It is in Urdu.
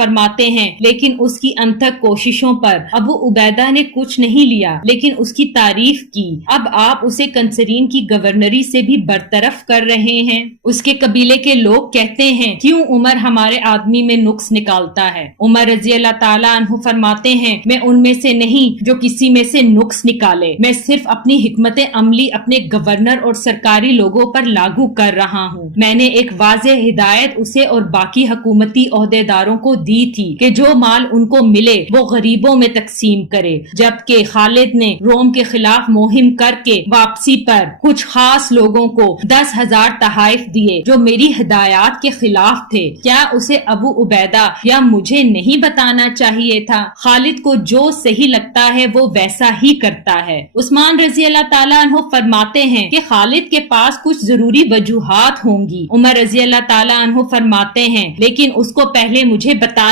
فرماتے ہیں لیکن اس کی انتھک کوششوں پر ابو عبیدہ نے کچھ نہیں لیا لیکن اس کی تعریف کی۔ اب آپ اسے کنسرین کی گورنری سے بھی برطرف کر رہے ہیں۔ اس کے قبیلے کے لوگ کہتے ہیں کیوں عمر ہمارے آدمی میں نقص نکالتا ہے؟ عمر رضی اللہ تعالیٰ عنہ فرماتے ہیں میں ان میں سے نہیں جو کسی میں سے نقص نکالے، میں صرف اپنی حکمت عملی اپنے گورنر اور سرکاری لوگوں پر لاگو کر رہا ہوں۔ میں نے ایک واضح ہدایت اسے اور باقی حکومتی عہدیداروں کو دی تھی کہ جو مال ان کو ملے وہ غریبوں میں تقسیم کرے، جبکہ خالد نے روم کے خلاف مہم کر کے واپسی پر کچھ خاص لوگوں کو 10,000 تحائف دیے جو میری ہدایات کے خلاف تھے۔ کیا اسے ابو عبیدہ یا مجھے نہیں بتانا چاہیے تھا؟ خالد کو جو صحیح لگتا ہے وہ ویسا ہی کرتا ہے۔ عثمان رضی اللہ تعالیٰ عنہ فرماتے ہیں کہ خالد کے پاس کچھ ضروری وجوہات ہوں گی۔ عمر رضی اللہ تعالیٰ عنہ فرماتے ہیں لیکن اس کو پہلے مجھے بتا